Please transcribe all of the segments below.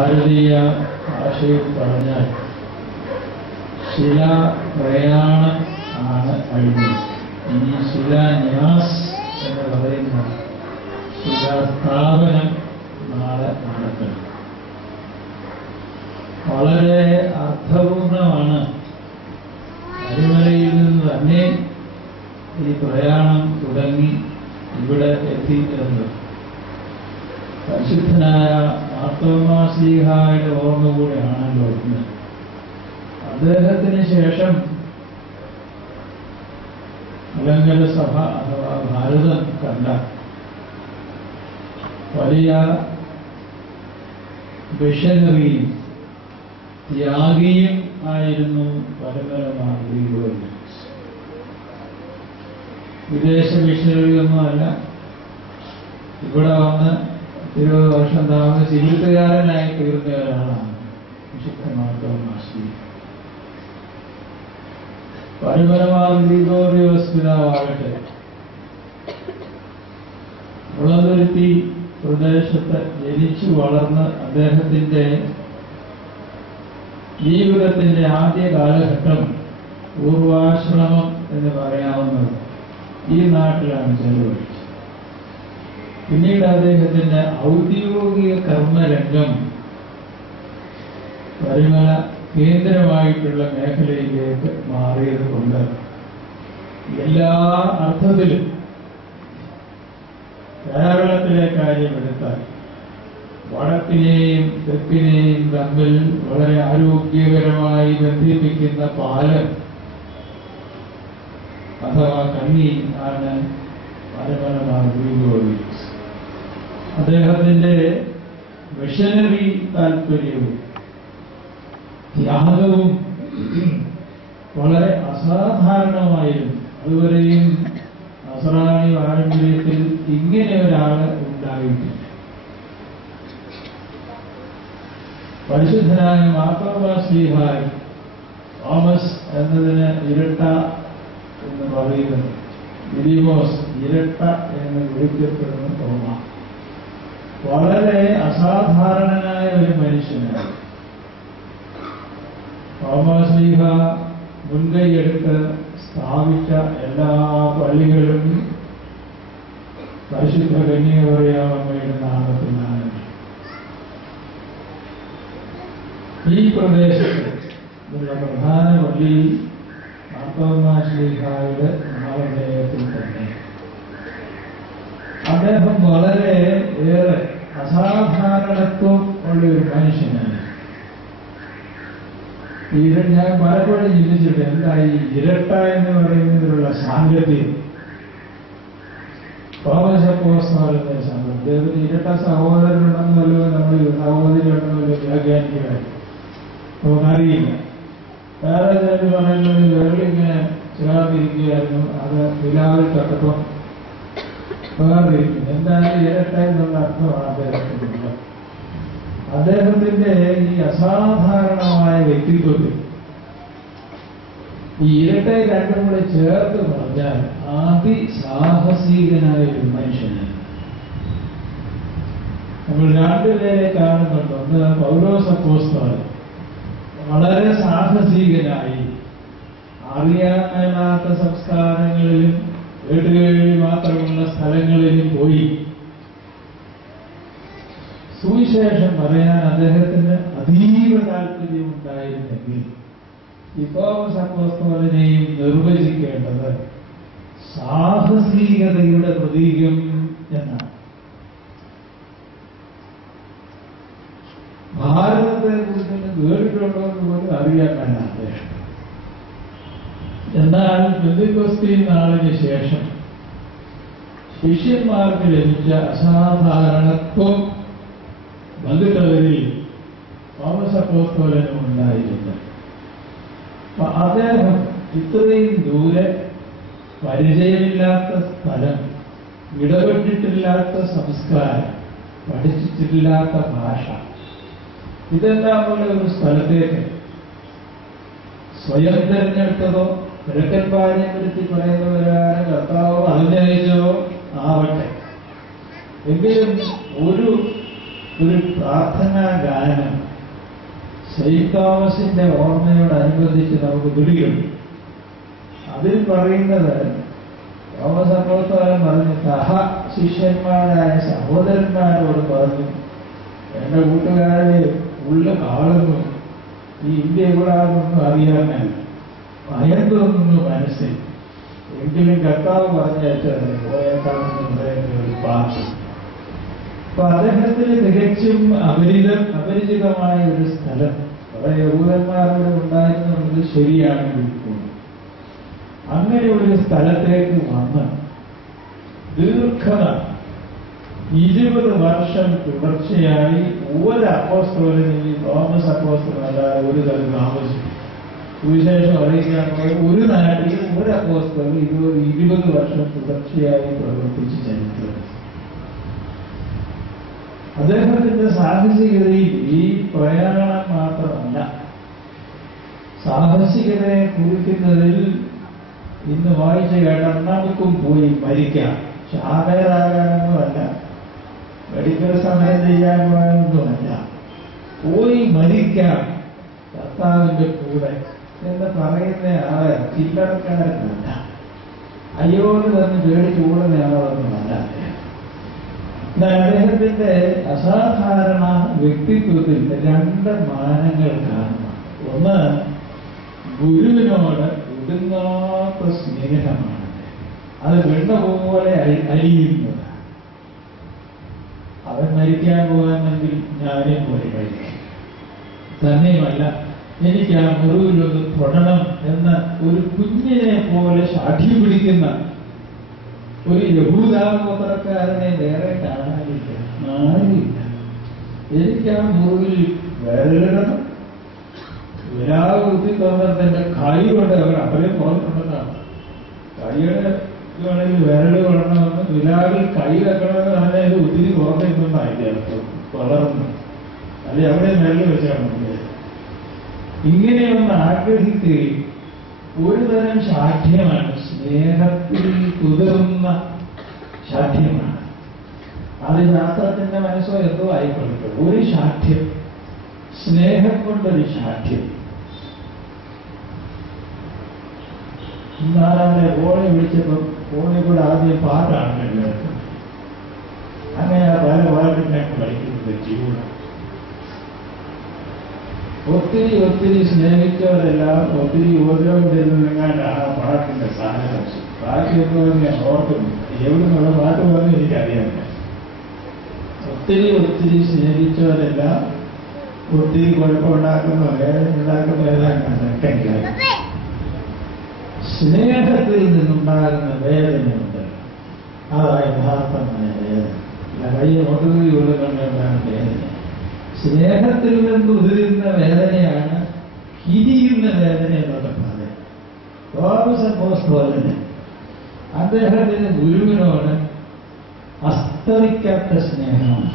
ഭാരതീയ ഭാഷയിൽ പറഞ്ഞാൽ ശിലാപ്രയാണം ആണ് കഴിഞ്ഞത്. ഇനി ശിലാന്യാസ് എന്ന് പറയുന്ന ശിലാസ്ഥാപനം നാളെ നടക്കണം. വളരെ അർത്ഥപൂർണമാണ്. അരിമലയിൽ നിന്ന് തന്നെ ഈ പ്രയാണം തുടങ്ങി ഇവിടെ എത്തിയിരുന്നത്. പരിശുദ്ധനായ മാർത്തോമാ ശ്ലീഹായുടെ ഓർമ്മ കൂടെയാണല്ലോ ഇന്ന്. അദ്ദേഹത്തിന് ശേഷം മലങ്കര സഭ അഥവാ ഭാരതം കണ്ട വലിയ മിഷനറിയും ത്യാഗിയും ആയിരുന്നു പരമ്പരമാർ ഗ്രിഗോറിയോസ്. വിദേശ മിഷനറിയൊന്നുമല്ല. ഇവിടെ വന്ന് 20 വർഷം താമസിച്ച് ഇരുത്തുകാരനായി തീർന്ന ഒരാളാണ് വിശുദ്ധ മാർത്തോമാ ശ്ലീഹ. പരമ്പരമാർ ഗ്രിഗോറിയോസ് പിതാവാകട്ടെ മുളന്തുരുത്തി പ്രദേശത്ത് ജനിച്ചു വളർന്ന് അദ്ദേഹത്തിന്റെ ജീവിതത്തിന്റെ ആദ്യ കാലഘട്ടം പൂർവാശ്രമം എന്ന് പറയാവുന്നത് ഈ നാട്ടിലാണ് ചെലവഴിച്ചത്. പിന്നീട് അദ്ദേഹത്തിന്റെ ഔദ്യോഗിക കർമ്മരംഗം പരിമല കേന്ദ്രമായിട്ടുള്ള മേഖലയിലേക്ക് മാറിയത് കൊണ്ട് എല്ലാ അർത്ഥത്തിലും കേരളത്തിലെ കാര്യമെടുത്താൽ വടക്കിനെയും തെക്കിനെയും തമ്മിൽ വളരെ ആരോഗ്യകരമായി ബന്ധിപ്പിക്കുന്ന പാലം അഥവാ കണ്ണി ആണ് പരമ്പരമാർ ഗ്രിഗോറിയോസ്. അദ്ദേഹത്തിന്റെ മിഷനറി താല്പര്യവും ത്യാഗവും വളരെ അസാധാരണമായിരുന്നു. അതുവരെയും നസ്രാണി പാരമ്പര്യത്തിൽ ഇങ്ങനെ ഒരാള് ഉണ്ടായിട്ടില്ല. പരിശുദ്ധനായ മാർത്തോമാ ശ്ലീഹ തോമസ് എന്നതിന് ഇരട്ട എന്ന് പറയുന്നത്, ദിദിമോസ് ഇരട്ട എന്ന് വിളിക്കപ്പെടുന്ന തോമ വളരെ അസാധാരണനായ ഒരു മനുഷ്യനാണ്. തോമാ ശ്ലീഹ മുൻകൈയെടുത്ത് സ്ഥാപിച്ച എല്ലാ പള്ളികളും പരിശുദ്ധ കന്യാമറിയാമ്മയുടെ നാമത്തിലാണ്. ഈ പ്രദേശത്ത് ഉള്ള പ്രധാന പള്ളി മാർത്തോമാ ശ്ലീഹായുടെ നാമധേയത്തിൽ തന്നെ. അദ്ദേഹം വളരെ ഏറെ അസാധാരണത്വം ഉള്ള ഒരു മനുഷ്യനാണ്. ഞാൻ പലപ്പോഴും ചിന്തിച്ചിട്ട് എന്തായി ഇരട്ട എന്ന് പറയുന്നതിലുള്ള സാങ്കത്യം. തോമസ് അപ്പോസ്തലന്റെ സംഘം അദ്ദേഹത്തിന് ഇരട്ട സഹോദരനുണ്ടെന്നല്ലോ നമ്മൾ സഹോദരിയുണ്ടെന്നല്ലോ വ്യാഖ്യാനിക്കുകയായി നമുക്കറിയില്ല. വേറെ ചിലർ പറയുന്നത് വിരലിങ്ങനെ ചേർന്നിരിക്കുകയായിരുന്നു, അത് നിലാവിൽ തട്ടപ്പം വേർതിരിക്കുന്നു. എന്തായാലും ഇരട്ട എന്നുള്ള അർത്ഥമാണ് അദ്ദേഹത്തിനുള്ളത്. അദ്ദേഹത്തിന്റെ ഈ അസാധാരണമായ വ്യക്തിത്വത്തിൽ ഈ ഇരട്ടെ രണ്ടും കൂടെ ചേർത്ത് പറഞ്ഞാൽ അതിസാഹസികനായ ഒരു മനുഷ്യനാണ്. നമ്മൾ രണ്ടുപേരെ കാണുന്നുണ്ട്. ഒന്ന് പൗലോസ് അപ്പോസ്തലൻ വളരെ സാഹസികനായി അറിയാൻ മേലാത്ത സംസ്കാരങ്ങളിലും വീടുകളിൽ മാത്രമുള്ള സ്ഥലങ്ങളിലും പോയി സുവിശേഷം പറയാൻ അദ്ദേഹത്തിന് അതീവ താല്പര്യമുണ്ടായിരുന്നെങ്കിൽ ഈ തോമസ് അപ്പോസ്തലനെയും നിർവചിക്കേണ്ടത് സാഹസികതയുടെ പ്രതീകം എന്നാണ്. ഭാരതത്തെ കുറിച്ച് കേട്ടിട്ടുണ്ടോ എന്ന് പോലും അറിയാൻ മേലാത്ത. എന്നാൽ പെന്തക്കോസ്തി നാളിന് ശേഷം ശിഷ്യന്മാർക്ക് ലഭിച്ച അസാധാരണത്വം വന്നിട്ടവരിൽ തോമസ് അപ്പോസ്തലനും ഉണ്ടായിരുന്നു. അപ്പൊ അദ്ദേഹം ഇത്രയും ദൂരെ പരിചയമില്ലാത്ത സ്ഥലം, ഇടപെട്ടിട്ടില്ലാത്ത സംസ്കാരം, പഠിച്ചിട്ടില്ലാത്ത ഭാഷ, ഇതെല്ലാം പോലെ ഒരു സ്ഥലത്തേക്ക് സ്വയം തിരഞ്ഞെടുത്തതോ കിഴക്കൻ പാരമ്പര്യത്തിൽ പറയുന്നവരാണ് കർത്താവോ അതിനയച്ചോ ആവട്ടെ, എങ്കിലും ഒരു ഒരു പ്രാർത്ഥനാ ഗാനം സെയിന്റ് തോമസിന്റെ ഓർമ്മയോടനുബന്ധിച്ച് നമുക്ക് പിടിക്കുന്നു. അതിൽ പറയുന്നത് തോമസ് അപ്പോസ്തലൻ പറഞ്ഞു, ശിഷ്യന്മാരായ സഹോദരന്മാരോട് പറഞ്ഞു, എന്റെ കൂട്ടുകാരെ ഉള്ള ആളുന്നു ഈ ഇന്ത്യ എവിടാണെന്നൊന്നും അറിയാനല്ല, ഭയന്നൊന്നു മനസ്സിൽ, എങ്കിലും കർത്താവ് പറഞ്ഞേച്ചത് പോയേക്കാമെന്ന് പറയുന്ന ഒരു പാട്ട്. അപ്പൊ അദ്ദേഹത്തിന് തികച്ചും അപരിചിതമായ ഒരു സ്ഥലം, കുറെ യഹൂദന്മാരോട് ഉണ്ടായിരുന്നത് ശരിയാണെങ്കിൽ അങ്ങനെ ഒരു സ്ഥലത്തേക്ക് വന്ന് ദീർഘത 20 വർഷം തുടർച്ചയായി ഒരു അപ്പോസ്തലനും ഈ തോമസ് അപ്പോസ്തലനല്ലാതെ ഒരു തരം താമസിച്ചു. സുവിശേഷം അറിയിക്കാൻ ഒരു നാട്ടിൽ ഒരു അപ്പോസ്തലൻ 20 വർഷം തുടർച്ചയായി പ്രവർത്തിച്ച് ചരിത്രം. അദ്ദേഹത്തിന്റെ സാഹസികതയിൽ ഈ പ്രയാണം മാത്രമല്ല, സാഹസികതയെ കുറിക്കുന്നതിൽ ഇന്ന് വായിച്ചു കേട്ട നമുക്കും പോയി മരിക്കാം, ശാപേറാകാനൊന്നുമല്ല, മെഡിക്കൽ സമരം ചെയ്യാൻ പോകാനൊന്നുമല്ല, പോയി മരിക്കാം കർത്താവിന്റെ കൂടെ എന്ന് പറയുന്ന ആളെ ചില്ലറക്കാരനല്ല, അയ്യോട് തന്നെ പേടിച്ചു കൂടുന്ന ആളൊന്നുമല്ല. അദ്ദേഹത്തിന്റെ അസാധാരണ വ്യക്തിത്വത്തിൽ 2 മാനങ്ങൾ കാണുന്നു. ഒന്ന്, ഗുരുവിനോട് ഒടുങ്ങാത്ത സ്നേഹമാണ്, അത് വെണ്ണ പോലെ അരിയുന്നത്. അവൻ മരിക്കാൻ പോകാമെങ്കിൽ ഞാനേ പോയി കഴിക്കും. തന്നെയുമല്ല, എനിക്ക് ആ മുറിവിലൊന്ന് തൊടണം എന്ന ഒരു കുഞ്ഞിനെ പോലെ സാഠ്യം പിടിക്കുന്ന ഒരു യഹൂദാഗോത്രക്കാരനെ വേറെ കാണാനില്ല, ആരുമില്ല. എനിക്ക് ആ മുറിവിൽ വിരലിടണം, വിരാഗ് കുത്തി തന്നതിന്റെ കൈ കൊണ്ട് അവർ അവരെ പുറത്തുണ്ടെന്നാണ്. കൈയുടെ വേണമെങ്കിൽ വിരല് കൊള്ളണമെന്ന്, വിരാഗിൽ കൈ വെക്കണമെന്ന് പറഞ്ഞാൽ ഒത്തിരി പുറത്തേക്കൊന്നായിട്ട് വളർന്നു, അല്ലെ അവിടെ വിരല് വെച്ചാണ്. ഇങ്ങനെയൊന്ന് ആഗ്രഹിക്കുകയും ഒരു തരം ശാഠ്യമാണ്, സ്നേഹത്തിൽ കുതിർന്ന ശാഠ്യമാണ്. അത് ശാസ്ത്രത്തിന്റെ മനസ്സോ എന്തോ ആയിക്കൊള്ളട്ടെ, ഒരു ശാഠ്യം, സ്നേഹം കൊണ്ടൊരു ശാഠ്യം. ഇന്നാളെ ഫോണിൽ വിളിച്ചപ്പോൾ ഫോണിൽ കൂടെ ആദ്യം പാട്ടാണ് കേൾക്കുന്നത്. അങ്ങനെ പല പാട്ടിനെ കളിക്കുന്നത് ജീവനം. ഒത്തിരി സ്നേഹിച്ചവരെല്ലാം ഒത്തിരി ഓരോന്നിരുന്നാണ് ആ പാട്ടിന്റെ സാരാംശം. ബാക്കിയൊന്നും ഞാൻ ഓർക്കുന്നു, എവിടെ നിന്നുള്ള പാട്ട് പറഞ്ഞ് എനിക്കറിയാമില്ല. ഒത്തിരി സ്നേഹിച്ചവരെല്ലാം ഒത്തിരി കുഴപ്പമുണ്ടാക്കുന്ന, വേദന ഉണ്ടാക്കുന്ന ഏതാണ്ട് സ്നേഹത്തിൽ നിന്നുണ്ടാകുന്ന വേദനയുണ്ട്. അതാണ് യഥാർത്ഥമായ വേദന. കയ്യെ ഒട്ടുകൂടി ഉള്ളുകൊണ്ടുണ്ടാകുന്ന വേദന. സ്നേഹത്തിൽ നിന്ന് ഉതിരുന്ന വേദനയാണ് ഹിരിയുന്ന വേദന എന്നൊക്കെ പറയാം. തോമസ് അപ്പോസ്തലന് അദ്ദേഹത്തിന് ഗുരുവിനോട് അസ്തമിക്കാത്ത സ്നേഹമാണ്.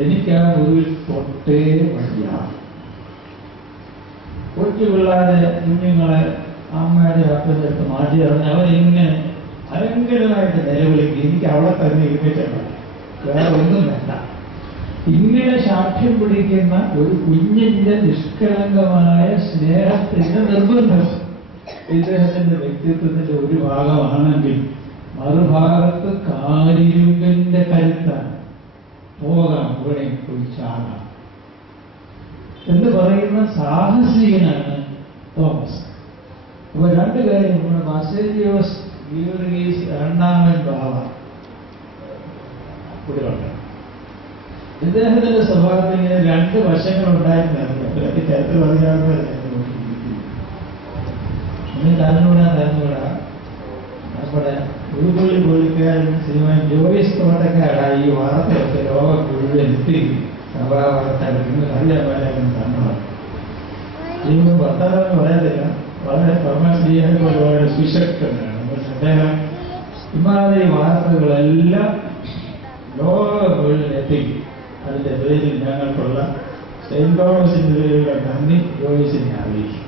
എനിക്ക് ആ ഗുരുവിൽ തൊട്ടേ വയ്യ. കൊച്ചു പിള്ളേരെ, കുഞ്ഞുങ്ങളെ അമ്മയുടെ അപ്പൻ്റെ അടുത്ത് മാറ്റി പറഞ്ഞ് അവരിങ്ങനെ ഭയങ്കരമായിട്ട് നിലവിളിക്കും. എനിക്ക് അവിടെ തന്നെ ഇരുന്നിട്ടുണ്ട്, വേറെ ഒന്നും വേണ്ട. ഇങ്ങനെ സാക്ഷ്യം പിടിക്കുന്ന ഒരു കുഞ്ഞിന്റെ നിഷ്കളങ്കമായ സ്നേഹത്തിന്റെ നിർബന്ധം ഇദ്ദേഹത്തിന്റെ വ്യക്തിത്വത്തിന്റെ ഒരു ഭാഗമാണെങ്കിൽ, മറുഭാഗത്ത് കാരിരുമ്പിന്റെ കരുത്താണ്. പോകാം, ഇവിടെ പോയി ചാകാം എന്ന് പറയുന്ന സാഹസികനാണ് തോമസ്. അപ്പൊ 2 കാര്യം, ബസേലിയോസ് ഗീവർഗീസ് രണ്ടാമൻ ബാവ ഇവിടെയുണ്ട്. ഇദ്ദേഹത്തിന്റെ സ്വഭാവത്തിൽ ഇങ്ങനെ 2 വശങ്ങളുണ്ടായിരുന്നു. ചരിത്രം അറിയാവുന്നവരെ തന്നുകൂടാ. നമ്മുടെ ഉരുപുള്ളി പോലിക്കാരൻ ശ്രീമാൻ ജോയിസ് തോട്ടക്കാരാണ് ഈ വാർത്തയൊക്കെ ലോകം മുഴുവൻ എത്തി സഭാവാർത്തകൾ അറിയാൻ തന്നതാണ്. ഇനി ഭർത്താവെന്ന് പറയത്തില്ല, വളരെ പരമശ്രീയായിട്ട് ഒരുപാട് സുശക്തനാണ്. അദ്ദേഹം ഇമാതിരി വാർത്തകളെല്ലാം ലോകം മുഴുവൻ എത്തിക്കും. അതിന്റെ പേരിൽ ഞങ്ങൾക്കുള്ള സെയിന്റ് തോമസിന്റെ പേരിലുള്ള നന്ദി ജോയിസിനെ അറിയിക്കും.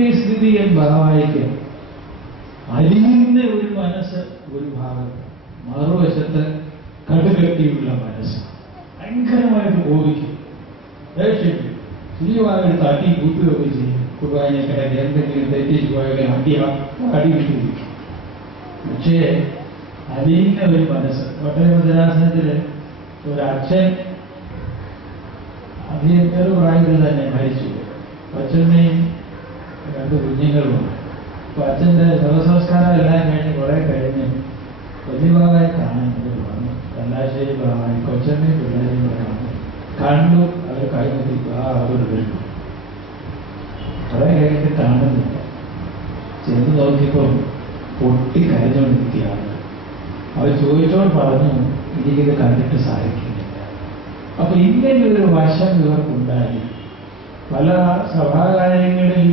ഈ സ്ഥിതിയിൽ ഭാവായിക്ക് അലിയുന്ന ഒരു മനസ്സ് ഒരു ഭാഗത്ത്, മറുവശത്ത് കടുകട്ടിയുള്ള മനസ്സ്. ഭയങ്കരമായിട്ട് കോപിക്കും, ദേഷ്യക്കും, തുല്യമായിട്ട് തട്ടി കൂട്ടുകയൊക്കെ ചെയ്യും. കുർബാനയൊക്കെ എന്തെങ്കിലും തെറ്റിച്ച് പോയൊക്കെ അടി കിട്ടുകയും. പക്ഷേ അലിയുന്ന ഒരു മനസ്സ്. കോട്ടയം ഭദ്രാസനത്തില് ഒരച്ഛൻ അധികം പ്രായത്തിൽ തന്നെ മരിച്ചു. അച്ഛനെയും 2 കുഞ്ഞുങ്ങളുമുണ്ട്. അപ്പൊ അച്ഛൻ്റെ ശവസംസ്കാരം എല്ലാം കഴിഞ്ഞ് കുറെ കഴിഞ്ഞ് വലിയ ഭാഗമായി കാണാൻ വന്നു. കല്ലാശ്ശേരി ഭാഗമായി കൊച്ചമ്മയും പിള്ളേരെയും കൂടെ കണ്ടു. അവർ കഴിഞ്ഞിട്ട് അവർ വരുന്നു. കുറെ കഴിഞ്ഞിട്ട് കാണുന്നില്ല. ചെന്ന് നോക്കിയപ്പോൾ പൊട്ടി കരഞ്ഞുകൊണ്ടിരിക്കുകയാണ്. അവർ ചോദിച്ചോട് പറഞ്ഞു, എനിക്കിത് കണ്ടിട്ട് സാധിക്കുന്നില്ല. അപ്പൊ ഇങ്ങനെ ഒരു വശം ഇവർക്കുണ്ടായി. പല സഭാകാര്യങ്ങളിൽ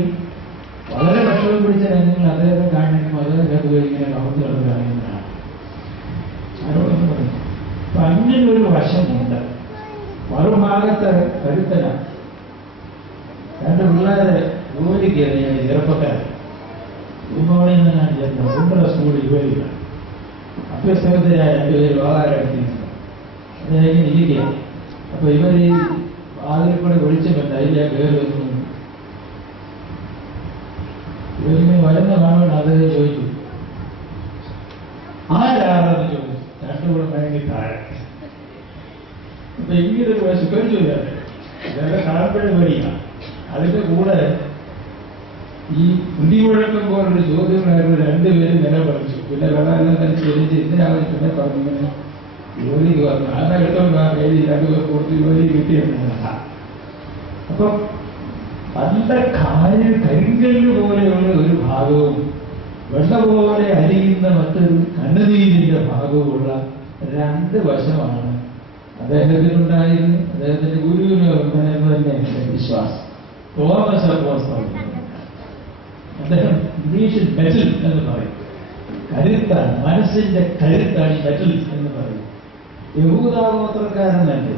വളരെ വിഷമം പിടിച്ച രംഗങ്ങൾ അദ്ദേഹത്തെ കാണിക്കും. അദ്ദേഹം ഇങ്ങനെ കൗതുകം കാണിക്കുന്നതാണ്. ആരോടൊന്നും പറഞ്ഞു. അപ്പൊ അങ്ങനെ ഒരു വശമുണ്ട്. മറുഭാഗത്ത് കരുത്തനാണ്. 2 പിള്ളേരെ ജോലിക്ക് ഞാൻ ചെറുപ്പക്കാരൻ ഭൂമോളിൽ നിന്നാണ് ചേർന്നത്. കുണ്ടറ സ്കൂളിൽ ജോലിയില്ല. അഭ്യസ്തരായ 2 പേര് വാകാരെടുത്തിരുന്നു. അദ്ദേഹം ഇരിക്കുക. അപ്പൊ ഇവര് വാതിൽ കൂടെ വിളിച്ചിട്ടുണ്ട്. അതിലെ കയറി വന്നു. ഇവരിങ്ങനെ വരുന്ന കാണുമ്പോൾ അദ്ദേഹം ചോദിച്ചു, ആരാണെന്ന് ചോദിച്ചു. 2 കൂടെ ഭയങ്കര താഴെ. അപ്പൊ ഇങ്ങനൊരു വയസ്സ് കഴിച്ചു വേറെ കാണുമ്പോഴേ പേടിയാണ്. അതിന്റെ കൂടെ ഈ കുടിമുഴക്കം പോലൊരു ചോദ്യങ്ങളായിരുന്നു. 2 പേരും നിലപറിച്ചു. പിന്നെ വെള്ളമെല്ലാം കഴിച്ച് എഴുതി എന്തിനാവും പിന്നെ പറഞ്ഞു ഇങ്ങനെ ജോലിക്ക് വന്നു. അതെടുത്തോണ്ട് എഴുതി 2 പേർ കൊടുത്ത് ജോലി കിട്ടിയെന്നില്ല. അപ്പൊ നല്ല കരിങ്കല്ല് പോലെയുള്ള ഒരു ഭാഗവും വെള്ളം പോലെ അരിയുന്ന മറ്റൊരു കണ്ണുനീരിന്റെ ഭാഗവുമുള്ള 2 വശമാണ് അദ്ദേഹത്തിനുണ്ടായിരുന്നു. അദ്ദേഹത്തിന്റെ ഗുരുവിന് ഉണ്ടായിരുന്നു തന്നെ എന്റെ വിശ്വാസം. തോമസ് അപ്പോസ്തലൻ അദ്ദേഹം ഇംഗ്ലീഷിൽ മെറ്റൽ എന്ന് പറയും. കരുത്താണ്, മനസ്സിന്റെ കരുത്താണ് ഈ മെറ്റൽ എന്ന് പറയും. യഹൂദാഗോത്രക്കാരൻ തന്നെ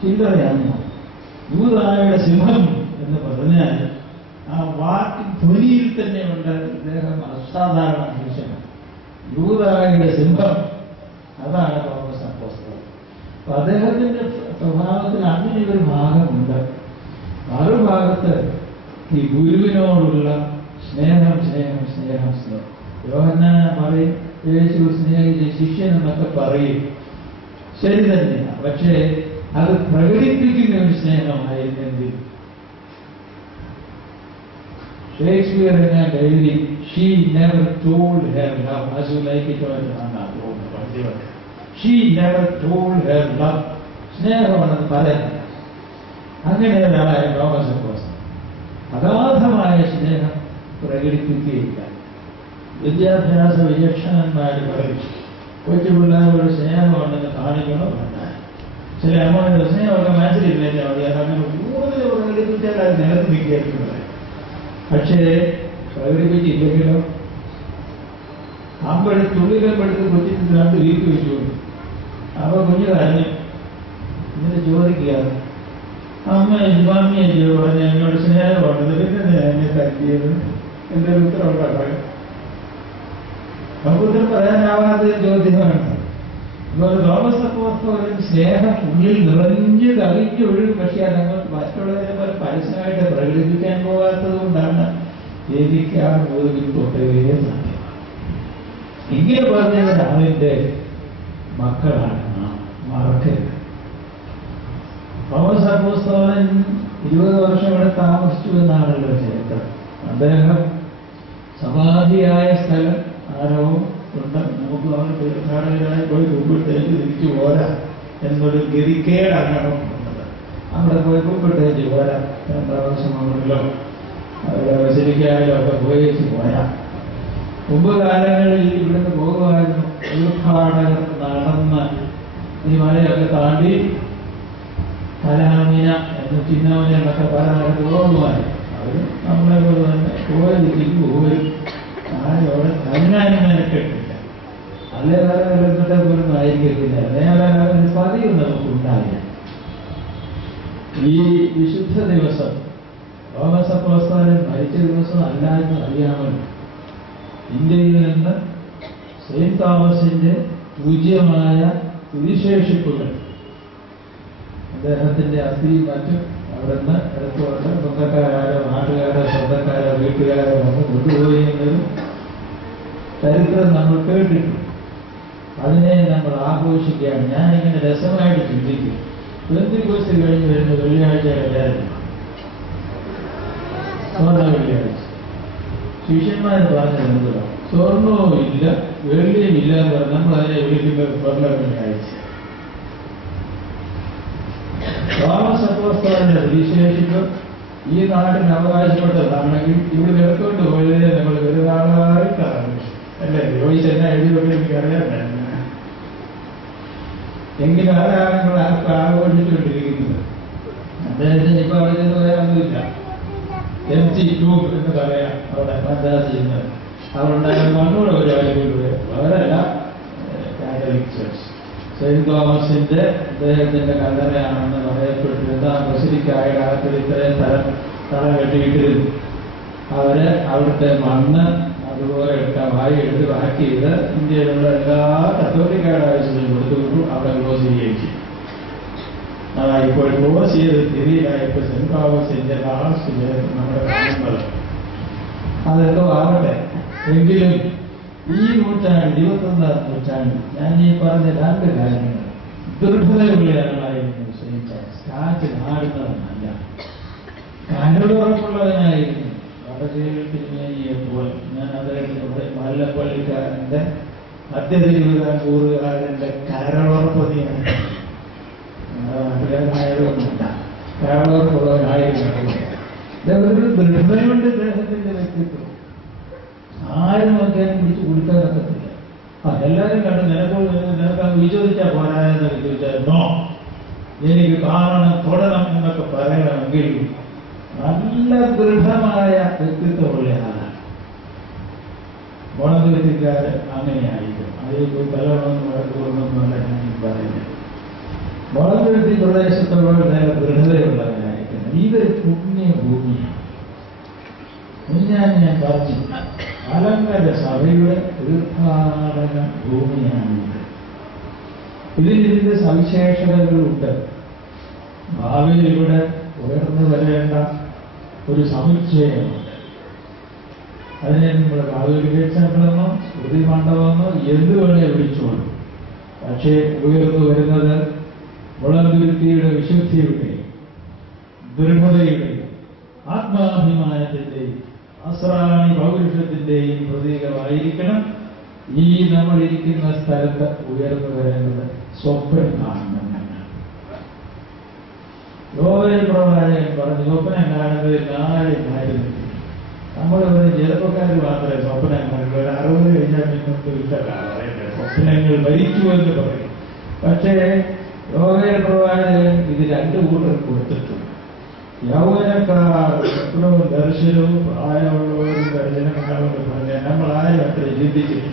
ചിന്തയാണ്. യൂദായുടെ സിംഹം എന്ന് പറഞ്ഞാൽ ആ വാക്ക് ധ്വനിയിൽ തന്നെ ഉണ്ട്. അദ്ദേഹം അസാധാരണ മനുഷ്യനാണ്. യൂദായുടെ സിംഹം, അതാണ് തോമസ് അപ്പോസ്തലൻ. അപ്പൊ അദ്ദേഹത്തിന്റെ സ്വഭാവത്തിൽ അങ്ങനെ ഒരു ഭാഗമുണ്ട്. മറുഭാഗത്ത് ഈ ഗുരുവിനോടുള്ള സ്നേഹം. യോഹന്നാൻ പറയും യേശു സ്നേഹിച്ച ശിഷ്യൻ എന്നൊക്കെ പറയും. ശരി തന്നെയാണ്. പക്ഷേ അത് പ്രകടിപ്പിക്കുന്ന ഒരു സ്നേഹമായിരുന്നെങ്കിൽ ഷേക്സ്പിയർ ഞാൻ എഴുതി, she never told her love As You Like It or not. She never told her love. സ്നേഹമാണെന്ന് പറയുന്നത്. അങ്ങനെ ഒരാളായ തോമസ് അപ്പോസ്തലൻ അഗാധമായ സ്നേഹം പ്രകടിപ്പിക്കുകയില്ല. വിദ്യാഭ്യാസ വിചക്ഷണന്മാർ പറയും കൊച്ചു പിള്ളേരോട് സ്നേഹമുണ്ടെന്ന് കാണിക്കണോ വേണ്ട. ചില അമ്മയുടെ സ്നേഹമൊക്കെ മനസ്സിലിരുന്നേറ്റാൽ മതി. അതങ്ങനെ കൂടുതൽ പ്രകടിപ്പിച്ചാൽ അത് നിലത്ത് നിൽക്കുകയായിരിക്കും പറയും. പക്ഷേ പ്രകടിപ്പിച്ചില്ലെങ്കിലോ തുള്ളികളെടുത്ത് കൊച്ചിട്ട് 2 വീക്ക് വെച്ചുകൊണ്ട് അപ്പൊ കുഞ്ഞു കരഞ്ഞു. എന്നിട്ട് ചോദിക്കുകയാണ്, അമ്മയെ പറഞ്ഞ എന്നോട് സ്നേഹമുള്ളത് പിന്നെ എന്നെ തട്ടിയത് എന്റെ ഉത്തരം ഉണ്ടാക്കാം. നമുക്ക് ഉത്തരം പറയാനാവാത്ത ചോദ്യമാണ്. അതുപോലെ തോമസ് അപ്പോസ്തലൻ സ്നേഹം ഉള്ളിൽ നിറഞ്ഞ് കവിഞ്ഞ് ഒഴുകും. പക്ഷേ അതങ്ങൾ മറ്റുള്ളവരെ പോലെ പരസ്യമായിട്ട് പ്രകടിപ്പിക്കാൻ പോകാത്തത് കൊണ്ടാണ് ജീവിക്കാൻ മുതലിൽ പൊട്ടേ സാധ്യത. ഇങ്ങനെ പറഞ്ഞ ഒരാളിന്റെ മക്കളാണ് നാം, മറക്കരുത്. തോമസ് അപ്പോസ്തലൻ 20 വർഷം ഇവിടെ താമസിച്ചു എന്നാണല്ലോ ചരിത്രം. അദ്ദേഹം സമാധിയായ സ്ഥലം ആരോ ഉണ്ട്. നമുക്ക് അവിടെ തീർത്ഥാടകരായി പോയി കുമ്പിട്ടേച്ച് തിരിച്ചു പോരാ എന്നൊരു ഗതികേടാണ് ഉള്ളത്. അവിടെ പോയി കുമ്പിട്ടേച്ച് പോരാ. 2 പ്രാവശ്യം ആണല്ലോ അവിടെ ബസിലിക്കായാലും ഒക്കെ പോയേച്ച് പോരാ. മുമ്പ് കാലങ്ങളിൽ ഇവിടുന്ന് പോകുമായിരുന്നു. തീർത്ഥാടകർ നടന്ന് ഈ മലയൊക്കെ താണ്ടി കലാമിന എന്ന് ചിന്നവന എന്നൊക്കെ പറയാൻ പോകുമായിരുന്നു. അവർ നമ്മളെ പോലെ തന്നെ പോയിരിക്കും പോരും. ആരോടെ കരുണാനിമനൊക്കെ ഇട്ടില്ല. അല്ലെ വേറെ നിലനിർത്തെ പോലും ആയിരിക്കത്തില്ല. നേരെ പതിവ് നമുക്കുണ്ടായില്ല. ഈ വിശുദ്ധ ദിവസം തോമസ് അപ്പോസ്തലൻ മരിച്ച ദിവസം അല്ല എന്ന് അറിയാമല്ലോ. ഇന്ത്യയിൽ നിന്ന് സെയിന്റ് തോമസിന്റെ പൂജ്യമായ സുവിശേഷിപ്പുകൾ അദ്ദേഹത്തിന്റെ അസ്ഥിയും മറ്റും അവിടുന്ന് എടുത്തുകൊണ്ട് സ്വന്തക്കാരോ നാട്ടുകാരോ സ്വന്തക്കാരോ വീട്ടുകാരോ വന്ന് കൊണ്ടുപോയി എന്നൊരു ചരിത്രം നമ്മൾ കേട്ടിട്ടുണ്ട്. അതിനെ നമ്മൾ ആഘോഷിക്കുകയാണ്. ഞാനിങ്ങനെ രസമായിട്ട് ചിന്തിക്കും. പെന്തിക്കോസ്ത് കഴിഞ്ഞ് വരുന്ന വെള്ളിയാഴ്ച എല്ലാവരും സ്വർണ്ണ വെള്ളിയാഴ്ച ശിഷ്യന്മാർ പറഞ്ഞത് സ്വർണവും ഇല്ല വെള്ളിയും ഇല്ല എന്ന് പറഞ്ഞാൽ നമ്മൾ അതിനെ വിളിക്കുന്നത് സ്വർണ്ണ വെള്ളിയാഴ്ച. തോമസ് അപ്പോസ്തലന്റെ വിശേഷിക്കും ഈ നാട്ടിന് അവകാശപ്പെട്ടതാണെങ്കിൽ ഇവിടെ എടുത്തുകൊണ്ട് പോയതിനെ നമ്മൾ പെരുന്നാളായിട്ടാണ് അല്ലേ? ചോദിച്ച് എന്നാ എഴുതിയൊക്കെ എനിക്കറിയാൻ തന്നെ. എങ്കിലും ആരാണ് നമ്മൾ ആർക്കും ആഘോഷിച്ചുകൊണ്ടിരിക്കുന്നത്. അദ്ദേഹത്തിന് ഇപ്പൊ അവിടെ നിന്ന് പറയാനൊന്നുമില്ല. MC2 എന്ന് പറയാം അവിടെ മദ്രാസ് ചെയ്യുന്നത്. അവരുണ്ടായ മണ്ണൂടെ ഒരു കാര്യമുണ്ട്. അവരല്ല കാത്തലിക് ചർച്ച് സെയിന്റ് തോമസിന്റെ അദ്ദേഹത്തിന്റെ കല്ലറയാണെന്ന് പറയപ്പെട്ടിരുന്ന ബസിലിക്കായുടെ അകത്തിൽ ഇത്രയും സ്ഥലം കെട്ടിയിട്ടിരുന്നു. അവര് അവിടുത്തെ മണ്ണ് അതുപോലെ വായി എടുത്ത് പാക്ക് ചെയ്ത് ഇന്ത്യയിലുള്ള എല്ലാ കത്തോലിക്കാരുടെ ആവശ്യത്തിനും കൊടുത്തുകൊണ്ടു അവിടെ ക്ലോസ് ചെയ്യുകയും ചെയ്യും. ഇപ്പോൾ ക്ലോസ് ചെയ്ത് തിരിയിലായപ്പോൾ സെന്റ് തോമസിന്റെ ലാസ്റ്റില് നമ്മുടെ കാര്യങ്ങൾ അതെന്തോ ആവട്ടെ. എങ്കിലും ഈ നൂറ്റാണ്ട് 21ാം നൂറ്റാണ്ട് ഞാൻ ഈ പറഞ്ഞ രണ്ട് കാര്യങ്ങൾ ദുർബലതയുള്ളവരായിരുന്നു. കാറ്റ് നാടുന്നതെന്നല്ല, കനലുറപ്പുള്ളവനായിരുന്നു. വടകേട്ടിനെപ്പോൾ ഞാൻ അദ്ദേഹത്തിലൂടെ മല്ലപ്പള്ളിക്കാരന്റെ മധ്യതിരുവിതാംകൂറുകാരന്റെ കരളുറപ്പതിയാണ് നാട്ടുകാരനായതൊന്നുമില്ല, കരളുറപ്പുള്ളവനായിരുന്നു. ദൃഢതയുണ്ട് അദ്ദേഹത്തിന്റെ വ്യക്തിത്വം. ആരും നോക്കിയാലും പിടിച്ച് കൊടുക്കാൻ പറ്റത്തില്ല. എല്ലാവരും കണ്ട് നിനക്ക് വിചോദിച്ചാൽ പോരായെന്നൊക്കെ ചോദിച്ചാൽ നോ, എനിക്ക് കാണണം തൊടണം എന്നൊക്കെ പറയണമെങ്കിൽ നല്ല ദൃഢമായ വ്യക്തിത്വമുള്ള ആളാണ്. മോണവ്യക്തിക്കാര് അങ്ങനെയായിരിക്കും. അതിൽ പോയി പലവണ്ണം വഴക്കുകൊണ്ടൊന്നുമല്ല ഞാൻ പറയുന്നത്. മോണവ്യക്തി പ്രദേശത്തുള്ള നല്ല ദൃഢതയുള്ളവരായിരിക്കണം. ഇതൊരു പുണ്യഭൂമിയാണ്. ഞാൻ പറഞ്ഞു, അലങ്കര സഭയുടെ തീർത്ഥാടന ഭൂമിയാണിത്. ഇതിന്റെ സവിശേഷതകളുണ്ട്. ഭാവിയിൽ ഇവിടെ ഉയർന്നു വരേണ്ട ഒരു സമുച്ചയമുണ്ട്. അതിനെ നമ്മൾ ഭാവികേക്ഷണമെന്നോ സ്മൃതി മണ്ഡപമെന്നോ എന്ത് വേണേ വിളിച്ചോളൂ. പക്ഷേ ഉയർന്നു വരുന്നത് മുളന്തുരുത്തിയുടെ വിശുദ്ധിയുടെയും ദൃഢതയുടെയും ആത്മാഭിമാനത്തിന്റെയും അസ്രാണി പൗരുഷത്തിന്റെയും പ്രതീകമായിരിക്കണം. ഈ നമ്മളിരിക്കുന്ന സ്ഥലത്ത് ഉയർന്നു വരേണ്ടത് സ്വപ്നം കാണുന്നതാണ്. യോവേൽ പ്രവാചകൻ പറഞ്ഞു, സ്വപ്നം കാണുന്നത് കാര്യമായിരുന്നു. നമ്മളിവിടെ ചെറുപ്പക്കാർ മാത്രമേ സ്വപ്നം കണ്ടു. ഒരു 60 കഴിഞ്ഞാൽ നിങ്ങൾക്ക് ഇഷ്ടമാണ് സ്വപ്നങ്ങൾ ഭരിക്കുമെന്ന് പറയും. പക്ഷേ യോവേൽ പ്രവാചകൻ ഇത് 2 കൂട്ടർ കൊടുത്തിട്ടുണ്ട്. യൗവനക്കാർ സ്വപ്നവും ദർശനവും പ്രായമുള്ളവരും ദർശനങ്ങളോട് പറഞ്ഞാൽ നമ്മൾ ആരും അത്ര ചിന്തിച്ചില്ല.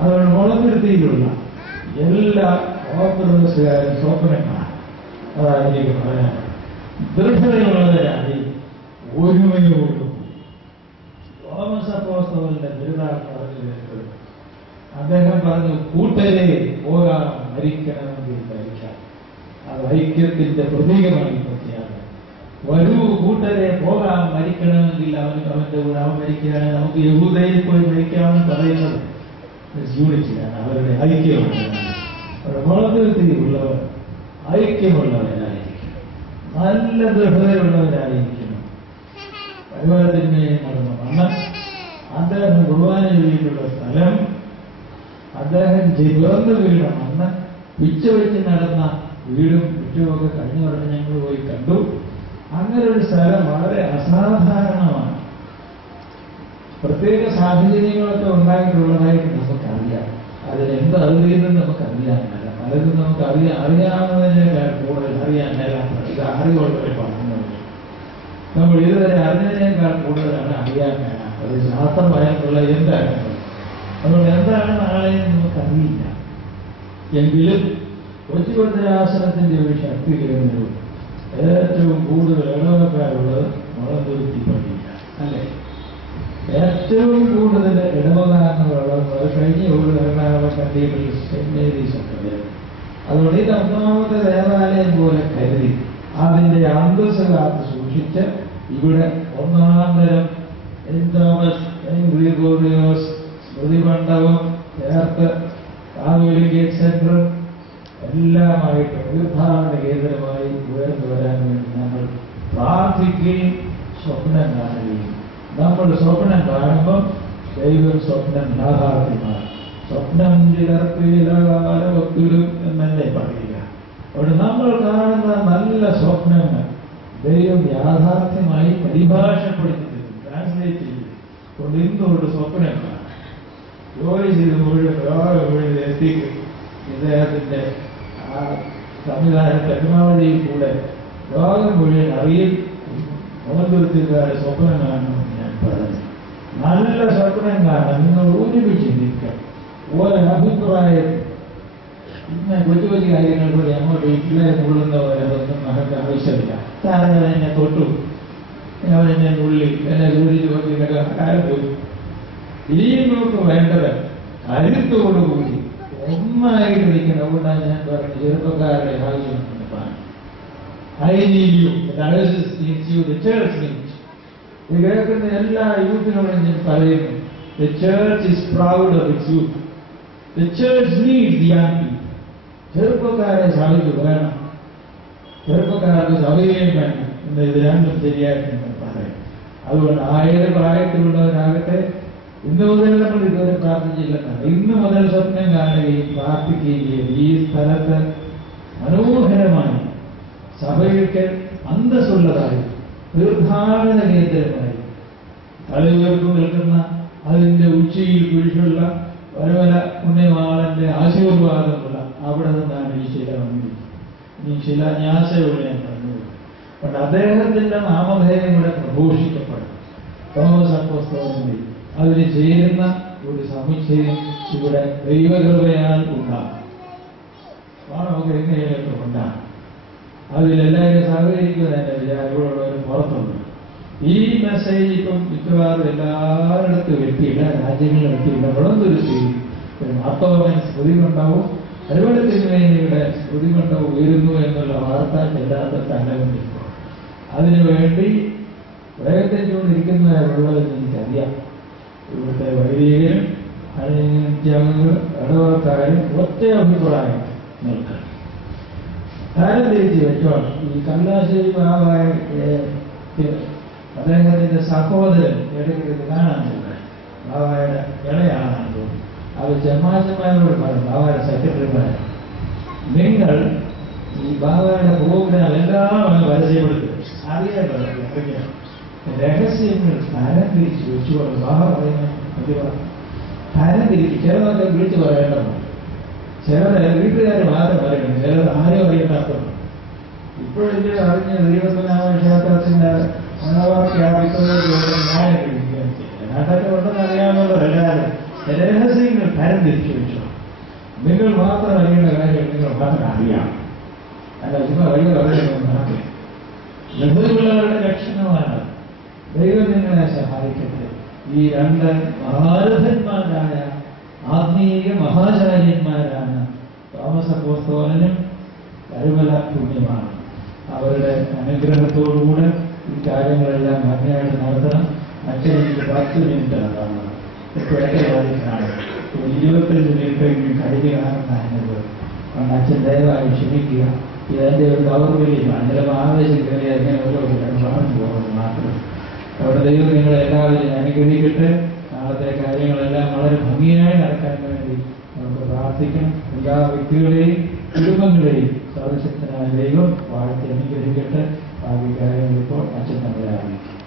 അതുകൊണ്ട് മുളന്തുരുത്തിയിലുള്ള എല്ലാ ഓപ്പറേഴ്സുകാരും സ്വപ്നങ്ങളാണ്. അതായിരിക്കും പറയാൻ ദൃഢതയുള്ളവരായി ഒരുമയോടും. തോമസ് അപ്പോസ്തലന്റെ ബിരുദാണ് പറഞ്ഞു വരുന്നത്. അദ്ദേഹം പറഞ്ഞു, കൂട്ടരെ പോകാം, മരിക്കണമെങ്കിൽ മരിക്കാം. അത് ഐക്യത്തിന്റെ പ്രതീകമായി പറ്റിയാണ്. വരൂ കൂട്ടരെ പോകാം, മരിക്കണമെങ്കിൽ അവന്റെ കൂടെ അവൻ മരിക്കുകയാണ്. നമുക്ക് യഹൂദയിൽ പോയി മരിക്കാമെന്ന് പറയുന്നത് യൂണിറ്റിയാണ്, അവരുടെ ഐക്യമാണ്. അവരുടെ മുളന്തുരുത്തിയിലുള്ളവർ ഐക്യമുള്ളവരായിരിക്കണം, നല്ല ദൃഢതയുള്ളവരായിരിക്കണം. പരിപാലനത്തിന്മേൽ നടന്ന മണ്ണ്, അദ്ദേഹം കുർബാന ചെയ്തിട്ടുള്ള സ്ഥലം, അദ്ദേഹം പിറന്നു വീണ മണ്ണ്, പിച്ച വെച്ച് നടന്ന വീടും ചുറ്റുമൊക്കെ കഴിഞ്ഞ വർഷം ഞങ്ങൾ പോയി കണ്ടു. അങ്ങനെ ഒരു സ്ഥലം വളരെ അസാധാരണമാണ്. പ്രത്യേക സാഹചര്യങ്ങളൊക്കെ ഉണ്ടായിട്ടുള്ളതായിട്ട് നമുക്കറിയാം. അതിനെന്ത് അറിയുന്നത് നമുക്കറിയാനല്ല. പലതും നമുക്ക് അറിയാവുന്നതിനേക്കാൾ കൂടുതൽ അറിയാൻ മേലാണ്. ഇത് അറിവുള്ളവരെ പറയുന്നത്. നമ്മൾ ഇതുവരെ അറിഞ്ഞതിനേക്കാൾ കൂടുതലാണ് അറിയാൻ മേലാത്തത്. ശാസ്ത്രമായിട്ടുള്ള എന്താണ്, അതുകൊണ്ട് എന്താണ് നാളെ നമുക്കറിയില്ല. എങ്കിലും കൊച്ചുകൊണ്ടരാസനത്തിന്റെ ഒരു ശക്തി കേന്ദ്രവും ഏറ്റവും കൂടുതൽ ഇടവക്കാരുള്ളത് മുളന്തുരുത്തി പള്ളിയാണ്, അല്ലേ? ഏറ്റവും കൂടുതൽ ഇടവകാരങ്ങളുള്ളത് കഴിഞ്ഞ ഒരു എറണാകുളം കത്തീഡ്രൽ സെന്റ് മേരീസ് ഒക്കെ. അതുകൊണ്ട് ഇത് ഒന്നാമത്തെ ദേവാലയം പോലെ കരുതി അതിന്റെ അന്തസ്സ് കാത്ത് സൂക്ഷിച്ച് ഇവിടെ ഒന്നാം തരം തോമസ് ഗ്രിഗോറിയോസ് സ്മൃതി മണ്ഡപം ചേർത്ത് കാതോലിക് സെന്റർ എല്ലാമായിട്ട് തീർത്ഥാടന കേന്ദ്രമായി ഉയർന്നു വരാൻ വേണ്ടി നമ്മൾ പ്രാർത്ഥിക്കുകയും സ്വപ്നം കാണുകയും നമ്മൾ സ്വപ്നം കാണുമ്പോൾ ദൈവം സ്വപ്നം യാഥാർത്ഥ്യമാണ്. സ്വപ്നം ചിലർക്ക് ചില കാലമൊത്തിരും എന്നല്ലേ പറയുക. അവിടെ നമ്മൾ കാണുന്ന നല്ല സ്വപ്നങ്ങൾ ദൈവം യാഥാർത്ഥ്യമായി പരിഭാഷപ്പെടുത്തി ട്രാൻസ്ലേറ്റ് ചെയ്തു കൊണ്ട് ഇന്നുകൊണ്ട് സ്വപ്നം കാണാം. ജോലി ചെയ്ത് മുഴുവൻ ലോകം മുഴുവൻ എത്തിക്കും. ഇദ്ദേഹത്തിന്റെ ആ സംവിധാന ടെക്നോളജിയിൽ കൂടെ ലോകം മുഴുവൻ അറിയും. മോഹൻതുരുത്തിക്കാരുടെ സ്വപ്നം കാണണമെന്ന് ഞാൻ പറഞ്ഞു. നല്ല സ്വപ്നം കാണാൻ നിങ്ങൾ ഒരുമിച്ച് നിൽക്കാം. ഒരഭിപ്രായം ഇന്ന് കൊച്ചു കൊച്ചു കാര്യങ്ങൾ കൂടി അങ്ങോട്ട് പിള്ളേരെ കൊള്ളുന്ന പോലെ അതൊന്നും നമുക്ക് ആവശ്യമില്ല. താരങ്ങൾ എന്നെ തൊട്ടു, അവരെന്നെ ഉള്ളി എന്നെ ജോലിച്ച് നോക്കിയിട്ടൊക്കെ കാലം പോയി. ഇനിയും നമുക്ക് വേണ്ടത് കരുത്തോടുകൂടി ഒന്നായിട്ട് നിൽക്കണം. അതുകൊണ്ടാണ് ഞാൻ പറഞ്ഞു ചെറുപ്പക്കാരുടെ ആവശ്യമെന്ന് പറഞ്ഞു. I need you. The diocese needs you. The church needs you. ഇത് കേൾക്കുന്ന എല്ലാ യൂത്തിനോടും ഞാൻ പറയുന്നു, the church is proud of its youth. The church needs the young people. ചെറുപ്പക്കാരെ സഭയ്ക്ക് വേണം, ചെറുപ്പക്കാർക്ക് സഭയും വേണം എന്ന് ഇത് രണ്ടും ശരിയായിട്ട് നിങ്ങൾ പറയും. അതുകൊണ്ട് ആയത് പ്രായത്തിലുള്ളവരാകട്ടെ, ഇന്ന് മുതൽ നമ്മൾ ഇതുവരെ പ്രാർത്ഥിച്ചില്ലെന്നാണ്. ഇന്ന് മുതൽ സ്വപ്നം കാണുകയും പ്രാർത്ഥിക്കുകയും ഈ സ്ഥലത്ത് മനോഹരമായി സഭയ്ക്ക് അന്തസ്സുള്ളതായി തീർത്ഥാടന കേന്ദ്രമായി തലയുയർന്നു നിൽക്കുന്ന അതിന്റെ ഉച്ചിയിൽ കുഴിച്ചുള്ള പരമല പുണ്യവാളന്റെ ആശീർവാദമുള്ള അവിടെ നിന്നാണ് ഈ ശില വന്നിരിക്കുന്നത്. ഈ ശിലാന്യാസയോടെ ഞാൻ പറഞ്ഞത് കൊണ്ട് അദ്ദേഹത്തിന്റെ നാമധേയം ഇവിടെ പ്രഘോഷിക്കപ്പെടും. തോമസ് അപ്പോസ്തലന്റെ അതിന് ചേരുന്ന ഒരു സമുച്ചയം ഇവിടെ ദൈവകൃപയാൽ ഉണ്ടാകും. നമുക്ക് എങ്ങനെയൊക്കെ ഉണ്ടാകും. അതിലെല്ലാവരും സഹകരിക്കുമെന്ന് എന്റെ വിചാരം. ഇവിടെയുള്ളവരും പുറത്തുണ്ട്. ഈ മെസ്സേജ് ഇപ്പം മിക്കവാറും എല്ലായിടത്തും എത്തിയില്ല, രാജ്യങ്ങളിൽ എത്തിയില്ല. മുളന്തുരുത്തി ഒരു മാർത്തോമൻ സ്മൃതി മണ്ഡപവും അതുപോലെ തിരുമേനിയുടെ സ്മൃതി മണ്ഡപം ഉയരുന്നു എന്നുള്ള വാർത്ത ചെല്ലാത്ത സ്ഥലമുണ്ടിപ്പോൾ. അതിനുവേണ്ടി പ്രയത്നിച്ചുകൊണ്ടിരിക്കുന്നവരുള്ളതെന്ന് എനിക്കറിയാം. ഇവിടുത്തെ വൈദികരും അണിഞ്ഞങ്ങൾ ഇടവക്കാരും ഒറ്റ അഭിപ്രായം നിൽക്കണം. കാര്യം തിരിച്ച് വെച്ചോണം. ഈ കല്ലാശ്ശേരി ബാബായ അദ്ദേഹത്തിന്റെ സഹോദരൻ ഇടയ്ക്കിടയ്ക്ക് കാണാനില്ല. ബാബായുടെ ഇളയാണെന്ന് തോന്നുന്നു. അത് ചെമ്മാച്ചന്മാരോട് പറഞ്ഞു, ബാബായുടെ സെക്രട്ടറിമാർ, നിങ്ങൾ ഈ ബാബായുടെ പ്രോഗ്രാം എല്ലാം പരസ്യപ്പെടുത്തുക. അറിയാൻ രഹസ്യങ്ങൾ തരം തിരിച്ച് വെച്ചുകൊണ്ട് ബാബ പറയുന്ന തരം തിരിച്ച് ചിലതൊക്കെ വിളിച്ച് പറയേണ്ടതാണ്. ചിലത് വീട്ടുകാർ മാത്രം പറയണം, ചിലത് ആരും അറിയാത്തത്. ഇപ്പോഴെങ്കിലും അറിഞ്ഞ ദൈവത്തിനാമ ക്ഷേത്രത്തിന്റെ നാട്ടൊക്കെ ഉണ്ടെന്ന് അറിയാവുന്നവരല്ലാതെ രഹസ്യങ്ങൾ തരം തിരിച്ചു വെച്ചു. നിങ്ങൾ മാത്രം അറിയേണ്ട കാര്യം നിങ്ങൾ മാത്രം അറിയാം. അല്ല ചുമ്മാ വഴി പറയുന്നത് നടക്കില്ല. ബന്ധുക്കളുടെ ലക്ഷണമാണ്. ദൈവം നിങ്ങളെ സഹായിക്കട്ടെ. ഈ രണ്ട് മഹാരഥന്മാരായ ആത്മീയ മഹാചാര്യന്മാരാണ് തോമസ് അപ്പോസ്തലനും കരുമല പുണ്യമാണ്. അവരുടെ അനുഗ്രഹത്തോടുകൂടെ ഈ കാര്യങ്ങളെല്ലാം ഭംഗിയായിട്ട് നടത്തണം. അച്ഛനെനിക്ക് 10 മിനിറ്റ് നടത്തണം. ഇപ്പോൾ എന്റെ കാര്യത്തിനാണ് 25 മിനിറ്റ് കഴിഞ്ഞാണെന്നത്. അതുകൊണ്ട് അച്ഛൻ ദയവായി ക്ഷമിക്കുക. ഇതെന്റെ ഒരു ദൗർബല്യമാണ്. ചിലപ്പോൾ ആവേശം കയറി അങ്ങനെ ഓരോ പറഞ്ഞു പോകുന്നത് മാത്രം. അവിടെ ദൈവം നിങ്ങളെല്ലാവരും അനുഗ്രഹിക്കട്ടെ. നാളത്തെ കാര്യങ്ങളെല്ലാം വളരെ ഭംഗിയായി നടക്കാൻ വേണ്ടി നമുക്ക് പ്രാർത്ഥിക്കണം. എല്ലാ വ്യക്തികളെയും കുടുംബങ്ങളെയും സർവശക്തനായ ദൈവം വാഴ്ത്തി അനുഗ്രഹിക്കട്ടെ. ബാക്കി കാര്യങ്ങൾ ഇപ്പോൾ അച്ഛൻ നമ്മളെ അറിയിക്കും.